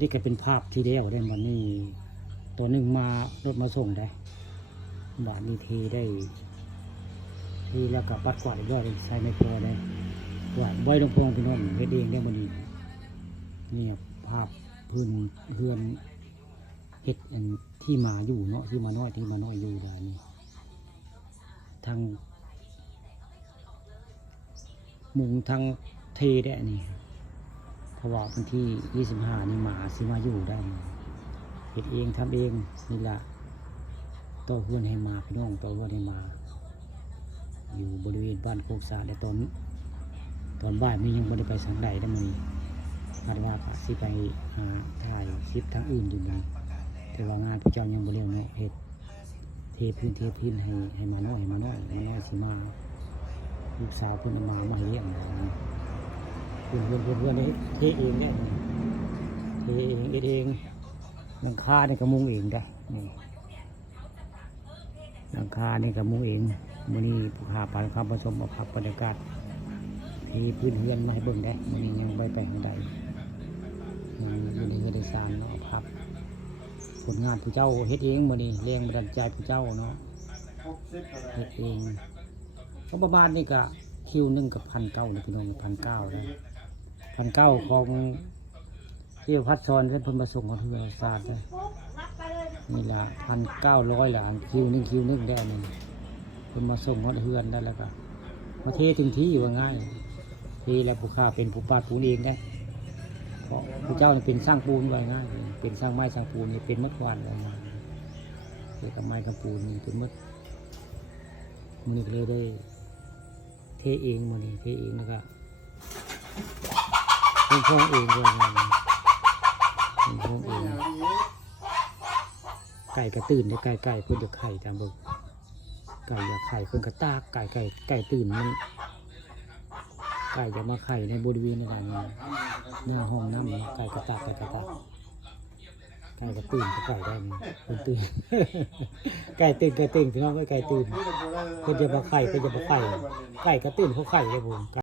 นี่ก็เป็นภาพที่เดียวได้วันนี้ตัวหนึ่งมารถมาส่งได้บาทนี้ทีได้ทีแล้วก็ปัดกวาดอีกรอบใช้ไม่พอได้กวาดไว้ลงพวงพี่น้องเฮ็ดเองได้วันนี้นี่ภาพพื้นเฮือนเฮ็ดอันที่มาอยู่เนาะที่มาน้อยอยู่ได้นี่ทางมุงทางเทได้นี่เพราะว่าวันที่25นี่มาสิมาอยู่ได้เฮ็ดเองทำเองนี่ละต่อเฮือนให้มาพี่น้องต่อเฮือนให้มาอยู่บริเวณบ้านโคกสาและตอนบ่ายมียังไม่ได้ไปสังใดได้มื้อนี้คาดว่าก็สิไปหาถ่ายคลิปทางอื่นอยู่มื้อนี้แต่ว่างานพระเจ้ายังบ่เร็วเนาะเฮ็ดเทพื้นให้มาน้อยสิมาลูกสาวเพิ่นเอามาให้เลี้ยงเพื่อนนี่เทเองเนี่ยเทเองเองหลังคาเนี่ยก็มุงเองได้นี่หลังคาเนี่ยก็มุงเองมื้อนี้ผู้หาปลาคำผสมเอาผักบรรยากาศที่พื้นเฮือนมาให้เบิ่งได้มื้อนี้ยังไปทางใดมื้อนี้เฮ็ดได้สารเนาะครับผลงานผู้เจ้าเฮ็ดเองมื้อนี้แรงบันดาลใจผู้เจ้าเนาะเฮ็ดเองก็ประมาณนี้ก็คิวนึงกับ1,900นะพี่น้อง1,900ได้1,900ของที่พัดซอนเพิ่นมาส่งของเพื่อนศาสตร์เลยนี่ละ1,900ละคิวนึงได้อันนึงเพิ่นมาส่งของเพื่อนได้แล้วก็มาเทถึงที่อยู่ง่ายเทแล้วผู้ค้าเป็นผู้ปาดปูนเองได้เพราะผู้เจ้าเป็นสร้างปูนไว้ง่ายเป็นสร้างไม้สร้างปูนนี่เป็นมัดวันไว้มาเกี่ยวกับไม้กับปูนนี่เป็นมัดมันนี่เลยได้เทเองมันนี่เทเองนะครับเป็นพองเองด้วยเป็นพองเองไก่กระตื่นเนี่ยไก่เพื่อนจะไข่ตามเบิกไก่อยากไข่เพื่อนกระตากไก่ตื่นมันไก่จะมาไข่ในบริเวณอะไรหน้าห้องน้ำไก่กระตากไก่กระตื่นก็ไก่ได้เพื่อนตื่นไก่ตื่นพี่น้องไก่ตื่นเพื่อนจะมาไข่ไก่กระตื่นเขาไข่เลยผม